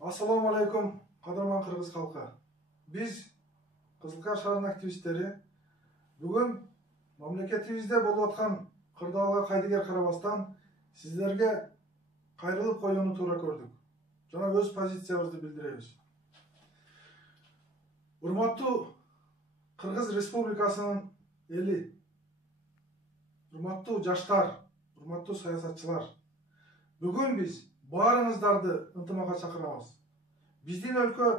Assalamu алейкум, қадырман қырғыз халқы. Біз Қызылқар шаарынын активисттери бүгін мамлекетибизде болуп аткан кырдаалга кайдыгер карабастан сиздерге кайрылып коюуну туура көрдүк. Жана өз позициябызды билдиребиз. Урматтуу Кыргыз Республикасынын эли, урматтуу жаштар, урматтуу саясатчылар, бүгүн биз баарыңыздарды ынтымакка чакырабыз. Биздин өлкө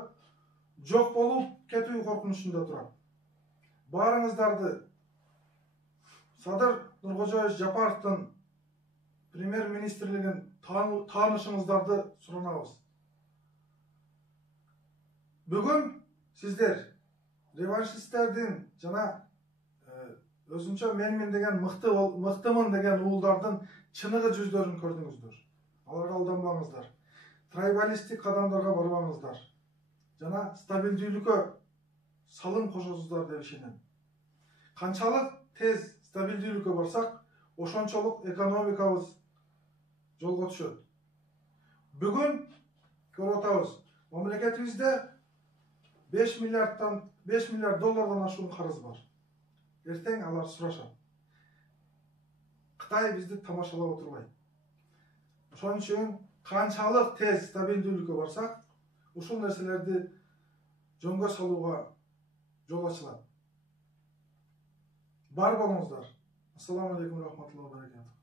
жок болуп кетүү коркунучунда турат. Баарыңыздарды Садыр Нуркожоевич Жапаровдун премьер-министрлигин таанышыңыздарды суранабыз. Бүгүн сиздер реваншисттердин жана өзүнчө менмин деген мыктымын деген уулдардын чыныгы жүздөрүн көрдүңүздөр. Аларга алданбаңыздар. Трайбалистик кадамдарга барбаңыздар. Жана стабилдүүлүккө салым кошосуздар деп ишенем. Канчалык тез стабилдүүлүккө барсак, ошончолук экономикабыз жолго түшөт. Бүгүн көрүп атабыз, мамлекетибизде 5 миллиард доллардан ашуун карыз бар. Эртең алар сурашат. Кытай бизди тамашалап отурбайт. Ошон үчүн канчалык тез стабилдүүлүккө барсак, ушул нерселерди жөнгө салууга жол ачылат. Бар болуңуздар. Ассаламу алейкум рахматуллахи ва баракатух.